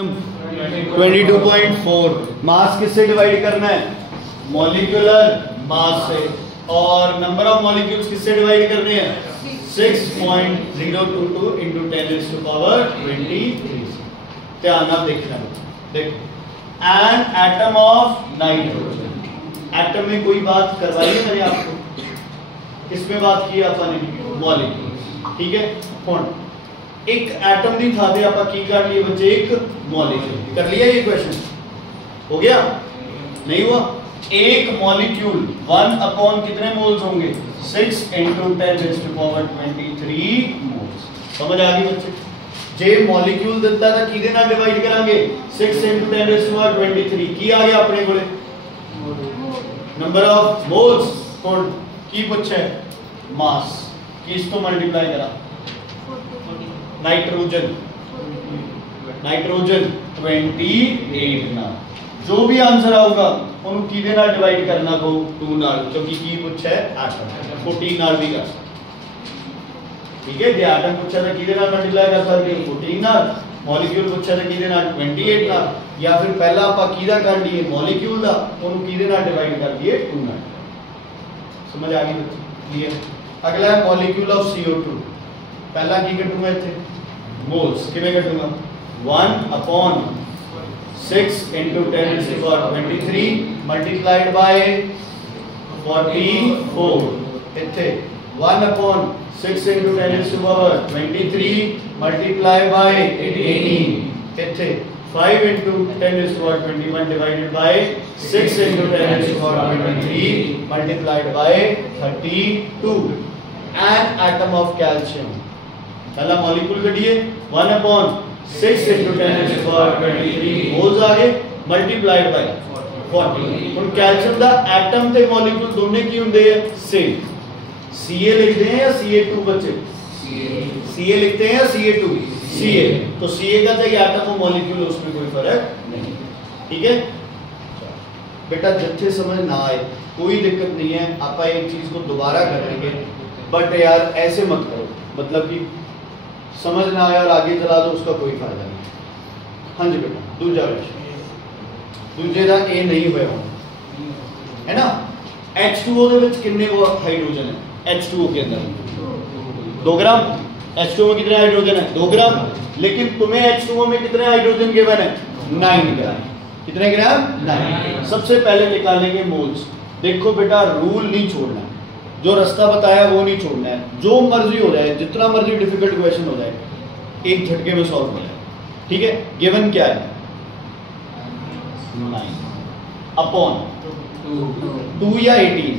22.4 मास किससे डिवाइड करना है? मॉलिक्यूलर मास से। और नंबर ऑफ मॉलिक्यूल्स किससे डिवाइड करने हैं? 6.022 into 10⁻23। ध्यान आप देखना, देखो an atom of nitrogen. Atom में कोई बात करवाई है मैंने आपको, किसमें बात की अपन ने? मॉलिक्यूल। ठीक है, कौन एक एटम दी था दे आपा की कर लिए बच्चे? एक मॉलिक्यूल। कर लिया ये क्वेश्चन? हो गया? नहीं हुआ? एक मॉलिक्यूल 1 कितने मोल्स होंगे? 6 into 10⁻23 मोल्स। समझ आ गई बच्चे? जे मॉलिक्यूल दिता था किदे नाल डिवाइड करांगे? 6 into 10⁻23 की आ गया अपने कोले नंबर ऑफ मोल्स। कौन की पूछे? मास। किस तो मल्टीप्लाई करा? नाइट्रोजन 28 ना। जो भी आंसर आऊगा उन्होंने किदे नाल डिवाइड करना को? 2 नाल, क्योंकि की पूछा है एटम। 14 नाल भी कर। ठीक है, जे एटम पूछा था किदे नाल मल्टीप्लाई कर सकते? 14 नाल। मॉलिक्यूल पूछा था किदे नाल? 28 नाल। या फिर पहला आपा किदा कर लिए? मॉलिक्यूल दा, उन्होंने किदे नाल डिवाइड कर दिए? 2 नाल। समझ आ गई? क्लियर? अगला है मॉलिक्यूल ऑफ CO2। पहला की कटूंगा इथे? मोल्स। किवें कटूंगा? 1/6 into 10⁻23 multiplied by 44। इथे 1/6 into 10⁻23 multiplied by 18। इथे 5 into 10⁻21 divided by 6 into 10⁻23 multiplied by 32। An atom of calcium। पहला मॉलिक्यूल कटिए 1/6 into 10⁻23 मोल्स आ गए मल्टीप्लाइड बाय 40। ਹੁਣ कैल्शियम ਦਾ एटम ਤੇ मॉलिक्यूल दोनों की ਹੁੰਦੇ हैं? सेम। Ca लिखते हैं या Ca2 बच्चे? Ca लिखते हैं या Ca2? Ca। तो Ca का चाहे एटम हो मॉलिक्यूल उसमें कोई फर्क नहीं। ठीक है बेटा, जच्चे समझ ना आए कोई दिक्कत नहीं है, आप एक चीज को दोबारा कर लेंगे, बट यार ऐसे मत करो, मतलब कि समझ ना आया और आगे चला दो, उसका कोई फायदा नहीं। हाँ जी बेटा, दूसरा क्वेश्चन दूसरे का ए नहीं हुआ है ना। H2O ਦੇ ਵਿੱਚ कितने वो हाइड्रोजन है? H2O के अंदर 2 ग्राम। H2O में कितने हाइड्रोजन है? 2 ग्राम। लेकिन तुम्हें H2O में कितने हाइड्रोजन गिवन है? 9 ग्राम। कितने ग्राम? 9। सबसे पहले निकालेंगे मोल्स। देखो बेटा, रूल नहीं छोड़ना, जो रास्ता बताया वो नहीं छोड़ना है। जो मर्जी हो जाए, जितना मर्जी डिफिकल्ट क्वेश्चन हो जाए, एक झटके में सॉल्व हो जाए। ठीक है, गिवन क्या है? 9/2 या 18,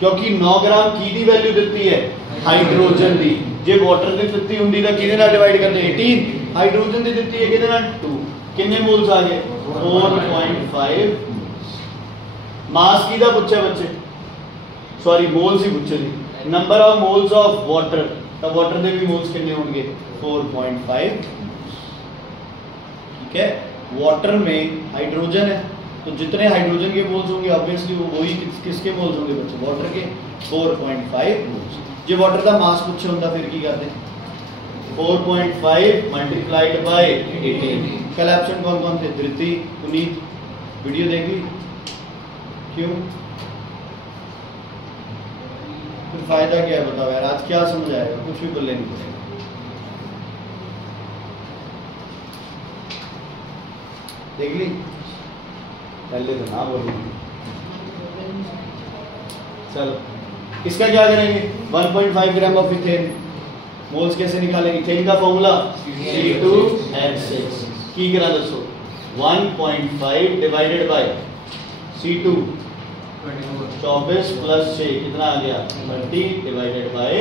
क्योंकि 9 ग्राम की दी वैल्यू देती है हाइड्रोजन दी। जे वाटर दी दित्ती हुंदी तां किहदे नाल डिवाइड करदे? 18। हाइड्रोजन दी दित्ती है किहदे नाल? 2। कितने मोल्स आ गए? 4.5 मास किहदा पूछा बच्चे? सॉरी, मोल्स ही पूछे थी। Number of moles of water, तो वाटर दे भी मोल्स कितने होंगे? 4.5। ठीक है, वाटर में हाइड्रोजन है, तो जितने हाइड्रोजन के मोल्स होंगे ऑब्वियसली वो वही किसके मोल्स होंगे बच्चे? वाटर के 4.5 मोल्स। जे वाटर का मास पूछे होंदा फिर की करते? 4.5 मल्टीप्लाइड बाय 18। कल ऑप्शन कौन कौन थे? धृति, पुनीत, वीडियो देख ली? क्यों? फिर फायदा क्या है बताओ यार, आज क्या समझ आएगा? कुछ भी बोलने नहीं पड़ेगा। देख ली? पहले तो ना बोलो। चलो, इसका क्या करेंगे? 1.5 ग्राम ऑफ इथेन। मोल्स कैसे निकालेंगे? इथेन का फॉर्मूला C2H6 की करा दसो। 1.5 डिवाइडेड बाय C2 24 प्लस 6 कितना आ गया? 30 divided by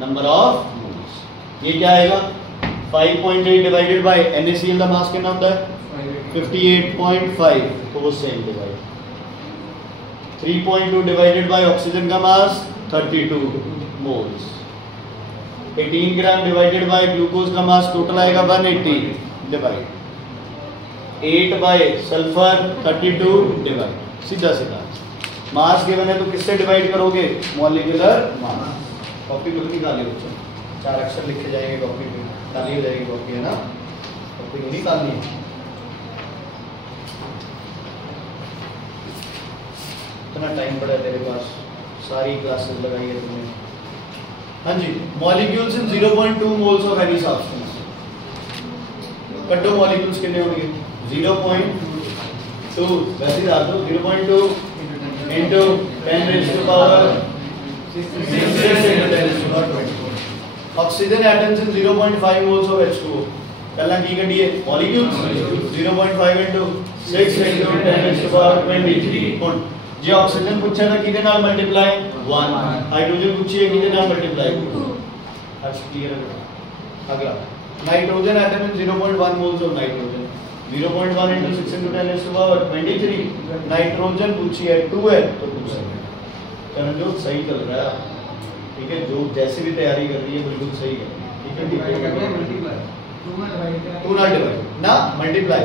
number of moles. ये क्या आएगा? 5.8 डिवाइडेड बाय NaCl का मास कितना होता है? 58.5, तो वो same divide. 3.2 divided by oxygen का मास 32 moles. 18 gram divided by glucose का मास टोटल आएगा 180 डिवाइड 8 बाय सल्फर 32 डिवाइड। सीधा सीधा मास गिवन है तो किससे डिवाइड करोगे? Molecular mass. कॉपी खुद निकालिए बच्चों, 4 अक्षर लिखे जाएंगे कॉपी पे, खाली हो जाएगी कॉपी, है ना। तो ये निकालनी है। इतना टाइम पड़ा है तेरे पास, सारी क्लासेस लगाई है तुमने। हाँ जी, molecules in 0.2 moles of any substance. कटो मॉलिक्यूल्स कितने होंगे? 0.2, वैसे ही डाल दो 0.2 into 10 raised to power 6 into 10 raised to power 20। Oxygen atoms in 0.5 moles of H2O। पहला की कटिए molecules 0.5 into 6 into 10 raised to power 23। जे ऑक्सीजन पूछा था किदे नाल मल्टीप्लाई 1, हाइड्रोजन पूछिए किदे नाल मल्टीप्लाई 2। आज क्लियर है। अगला nitrogen atom in 0.1 moles of nitrogen 0.1 into 6 into 10 raised to power 23। Nitrogen पूछिए 2 है तो पूछ सकते हैं। करणजोत सही चल रहा है, ठीक है, जो जैसे भी तैयारी कर रही है बिल्कुल सही है, ठीक है। मल्टीप्लाई 2 ना डिवाइड ना मल्टीप्लाई।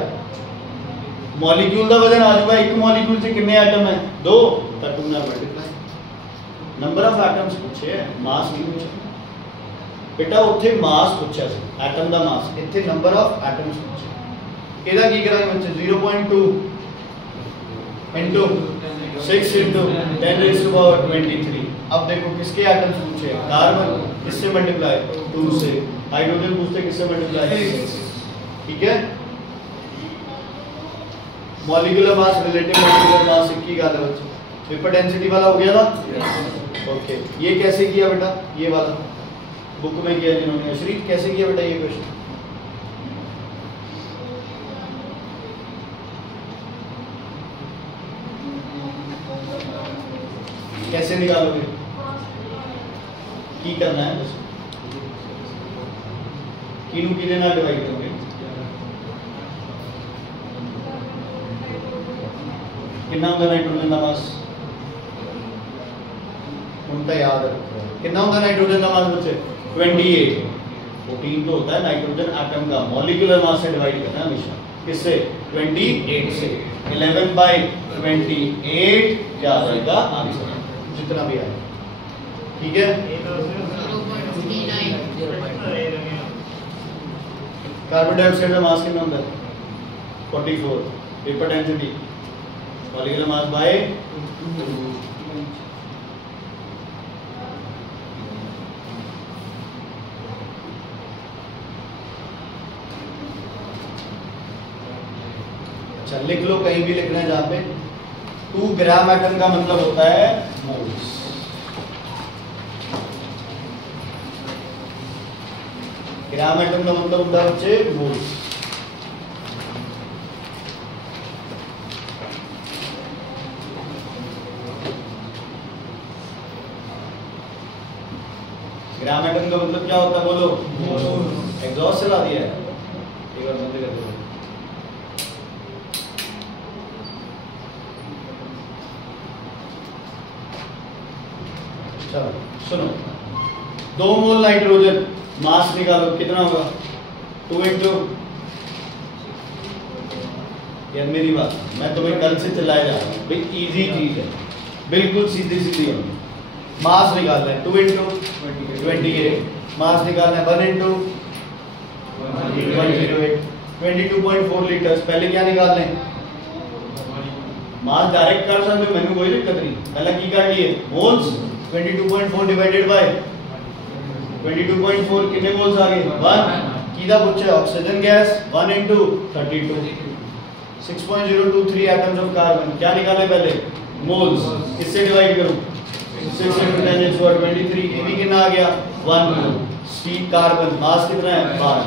मॉलिक्यूल ਦਾ वजन आ जाएगा, एक मॉलिक्यूल से कितने एटम है? 2, तो 2 ना मल्टीप्लाई। नंबर ऑफ एटम्स पूछे, मास नहीं पूछा बेटा, ਉੱਥੇ मास पूछा ਸੀ, एटम ਦਾ मास, ਇੱਥੇ नंबर ऑफ एटम्स पूछे। ਇਹਦਾ ਕੀ ਕਰਾਂਗੇ ਬੱਚੇ? 0.2 into 6 into 10 raised to power 23। अब देखो किसके एटम्स पूछे? कार्बन, किससे मल्टीप्लाई? 2 से। हाइड्रोजन पूछते किससे मल्टीप्लाई? 6। ठीक है, molecular mass relative molecular mass की गल है बच्चे। वेपर डेंसिटी वाला हो गया था। ओके, ये कैसे किया बेटा? ये वाला बुक में किया जिन्होंने। श्रीत कैसे किया बेटा ये क्वेश्चन? कैसे निकालोगे? की करना है बस, किनू किने ना डिवाइड करोगे? कितना होगा नाइट्रोजन का मास? उनका याद रखो, कितना होगा नाइट्रोजन का मास बच्चे? 28। 14 तो होता है नाइट्रोजन एटम का, मॉलिक्यूलर मास से डिवाइड करना है हमेशा। किससे? 28 से। 11/28 क्या आ जाएगा आंसर, जितना भी आए, ठीक है। कार्बन डाइऑक्साइड का मास कितना होता है? 44। Vapour density molecular mass by 2। अच्छा लिख लो, कहीं भी लिखना है जहां पे 2 ग्राम एटम का मतलब होता है मोल्स। ग्राम एटम का मतलब होता है बच्चे मोल्स। ग्राम एटम का मतलब क्या होता है बोलो? एग्जॉस्ट चला दिया है, एक बार बंद कर दो। चलो सुनो, 2 मोल नाइट्रोजन मास निकालो, कितना होगा? 2 into, यार मेरी बात मैं तुम्हें कल से चलाया जा रहा हूँ भाई, इजी चीज है, बिल्कुल सीधी सीधी है। मास निकालना है 2 into 28, मास निकालना है 1 into 108, 22.4 लीटर्स। पहले क्या निकालना है? मास डायरेक्ट कर सकते हो, मैंने कोई दिक्कत नहीं। पहले की कर लिए मोल्स, 22.4 डिवाइडेड बाय 22.4 कितने मोल्स आ गए? 1। कीदा पूछे? Oxygen gas 1 into 32, 6.023 atoms of carbon. क्या निकाले पहले? मोल्स। किससे डिवाइड करूं? 6 into 10 raised to power 23। ये भी कितना आ गया? 1 मोल। स्टीक कार्बन मास कितना है? 12।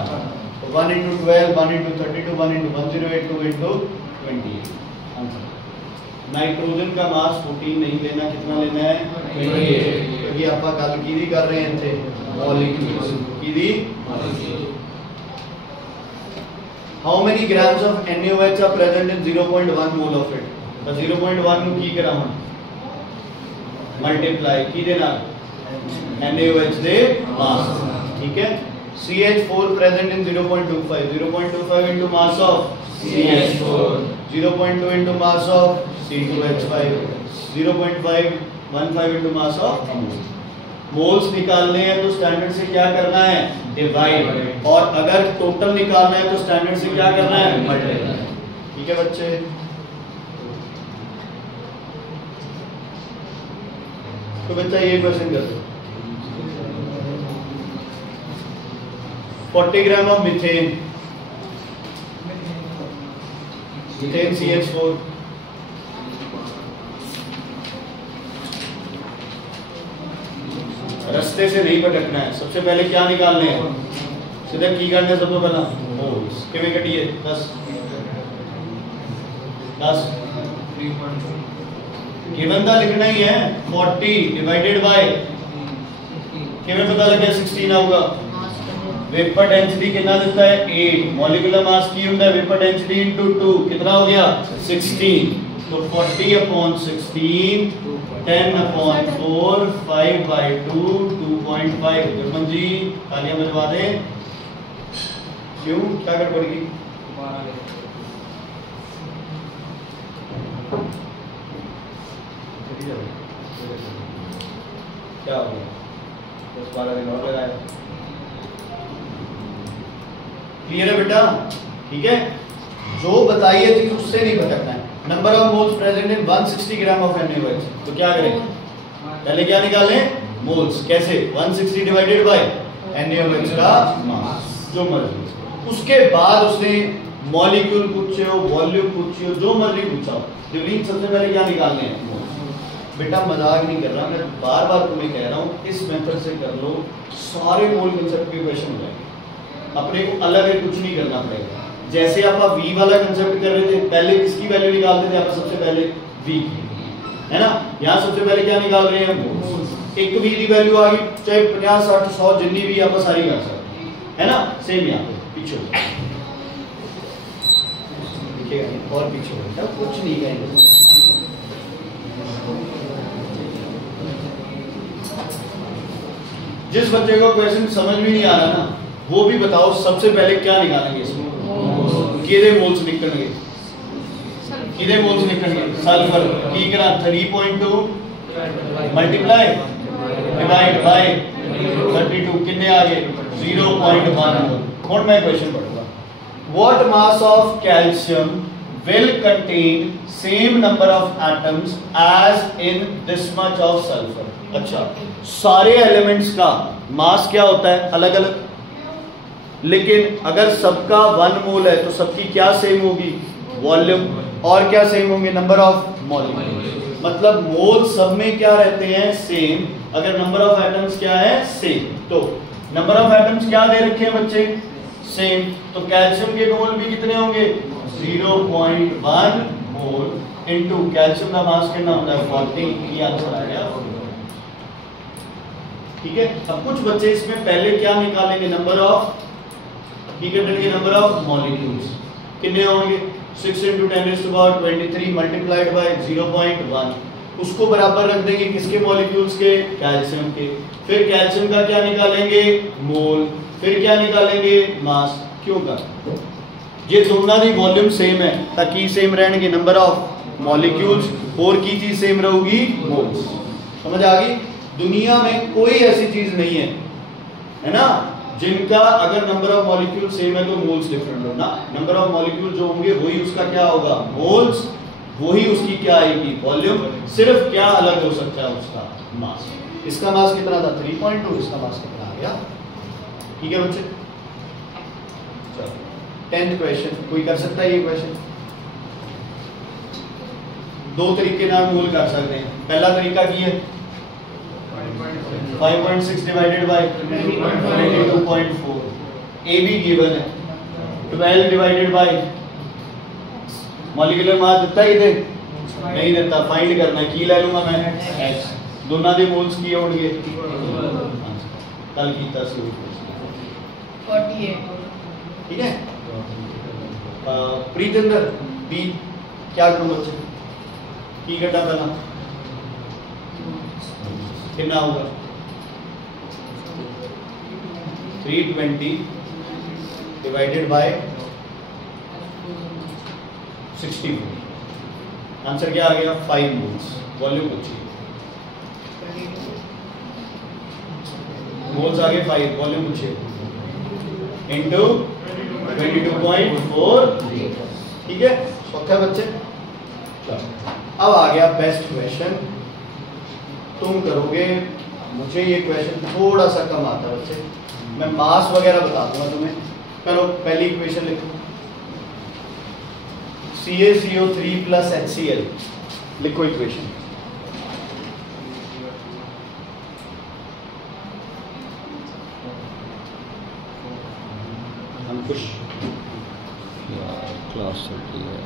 तो 1 into 12, 1 into 32, 1 into 108, 2 into 28 answer. Nitrogen का मास 14 नहीं लेना, कितना लेना है? 28, क्योंकि आप गल की कर रहे हैं थे मॉलिक्यूल्स की। How many grams of NaOH are present in 0.1 mole of it? तो 0.1 नु की कराऊं? मल्टीप्लाई की देना NaOH दे मास, ठीक है। CH4 present in 0.25, 0.25 into mass of CH4, 0.2 into mass of C2H5, 0.515 into mass of moles निकालने हैं तो स्टैंडर्ड से क्या करना है, डिवाइड, और अगर टोटल निकालना है तो स्टैंडर्ड से क्या करना है, मल्टीप्लाई। ठीक है बच्चे, तो बच्चा ये क्वेश्चन कर दो। 40 gram of methane, methane CH4, रास्ते से नहीं भटकना है। सबसे पहले क्या निकालने हैं, सीधा की करना है। सबसे पहला मोल्स किਵੇਂ कटिए 10 गिवन था लिखना ही है। 40 डिवाइडेड बाय किਵੇਂ पता लग गया 16 आऊगा। वेपर डेंसिटी कितना देता है 8, मॉलिक्यूलर मास की होता है वेपर डेंसिटी इनटू 2 कितना हो गया 16, तो 40/16 10/4 5/2 2.5। गुरमन जी तालियां बजवा दे। क्यों, क्या गड़बड़ की? क्या हो गया, 10-12 दिन और लगाया। क्लियर है बेटा? ठीक है, जो बताई है चीज उससे नहीं भटकना है। Number of moles present in 160 gram of NaOH, तो क्या करें, पहले क्या निकालें, मोल्स। कैसे, 160 डिवाइडेड बाय NaOH का मास, जो मर्जी। उसके बाद उसने मॉलिक्यूल पूछे हो, वॉल्यूम पूछे हो, जो मर्जी पूछा हो, लेकिन सबसे पहले क्या निकालने हैं, मोल्स। बेटा मजाक नहीं कर रहा मैं, बार बार तुम्हें कह रहा हूँ, इस मेथड से कर लो, सारे मोल कंसेप्ट के क्वेश्चन हो जाएंगे। अपने को अलग है कुछ नहीं करना पड़ेगा। जैसे आप V वाला कंसेप्ट कर रहे थे, पहले किसकी वैल्यू निकालते थे आप, सबसे पहले V की, है ना। यहाँ सबसे पहले क्या निकाल रहे हैं, मोल्स। एक V की वैल्यू आ गई, चाहे 50 60 100 जितनी भी आप सारी कर सकते हैं, है ना। सेम यहाँ पे पीछे लिखेगा और पीछे हो, कुछ नहीं कहेंगे। जिस बच्चे को क्वेश्चन समझ में नहीं आ रहा ना, वो भी बताओ सबसे पहले क्या निकालेंगे इसमें, किधे मोल्स निकलेंगे, किधे मोल्स निकलेंगे, सल्फर की करा 3.2 मल्टीप्लाई डिवाइड बाय 32 कितने आ गए 0.1। और मैं क्वेश्चन पढ़ूंगा, what mass of calcium will contain same number of atoms as in this much of sulfur। अच्छा, सारे एलिमेंट्स का मास क्या होता है, अलग अलग, लेकिन अगर सबका 1 मोल है तो सबकी क्या सेम होगी, वॉल्यूम, और क्या सेम होंगे, नंबर ऑफ मॉलिक्यूल। मतलब मोल सब में क्या रहते हैं, सेम। अगर नंबर ऑफ एटम्स क्या है, सेम, तो नंबर ऑफ एटम्स क्या दे रखे हैं बच्चे, सेम। तो कैल्शियम के मोल भी कितने होंगे, 0.1 मोल इनटू कैल्शियम का मास कितना होता है 40। ये आंसर आ गया। ठीक है, अब कुछ बच्चे इसमें पहले क्या निकालेंगे, नंबर ऑफ, ठीक है, नंबर ऑफ मॉलिक्यूल्स कितने होंगे, 6 × 10⁻23 मल्टीप्लाइड बाय 0.1। उसको बराबर रख देंगे किसके, मॉलिक्यूल्स के, कैल्शियम के। फिर कैल्शियम का क्या निकालेंगे, मोल, फिर क्या निकालेंगे, मास। क्यों का, ये दोनों की वॉल्यूम सेम है, ताकि सेम रहेंगे नंबर ऑफ मॉलिक्यूल्स, और की चीज सेम रहेगी, मोल्स। समझ आ गई? दुनिया में कोई ऐसी चीज नहीं है ना, जिनका अगर नंबर ऑफ मॉलिक्यूल सेम है तो मोल्स डिफरेंट होना। नंबर ऑफ मॉलिक्यूल जो होंगे वही उसका क्या होगा, मोल्स, वही उसकी क्या आएगी, वॉल्यूम। सिर्फ क्या अलग हो सकता है, उसका मास। इसका मास कितना था 3.2, इसका मास कितना आ गया। ठीक है बच्चे, चलो 10th क्वेश्चन, कोई कर सकता है ये क्वेश्चन। दो तरीके नाम मोल कर सकते हैं। पहला तरीका की है 5.6 डिवाइडेड बाय 22.4। ए भी गिवन है, 12 डिवाइडेड बाय मॉलिक्यूलर मास देता ही दे, नहीं देता, फाइंड करना है। की ले लूंगा मैं x, दोनों दे मोल्स की होंगे, कल कीता सी 48। ठीक है। प्रीतंदर बी क्या करूं बच्चे, की घटा पहला कितना होगा 320 डिवाइडेड बाय 64। आंसर क्या आ गया 5 मोल्स। वॉल्यूम पूछिए मोल्स आगे 5, वॉल्यूम पूछिए, इंटू 22.4, ठीक है, पक्का बच्चे। अब आ गया बेस्ट क्वेश्चन, तुम करोगे, मुझे ये क्वेश्चन थोड़ा सा कम आता है बच्चे, मैं मास वगैरह बता दूंगा तुम्हें। करो, पहली इक्वेशन लिखो, CaCO3 प्लस HCl, लिखो इक्वेशन। अंकुश क्लास चल रही है।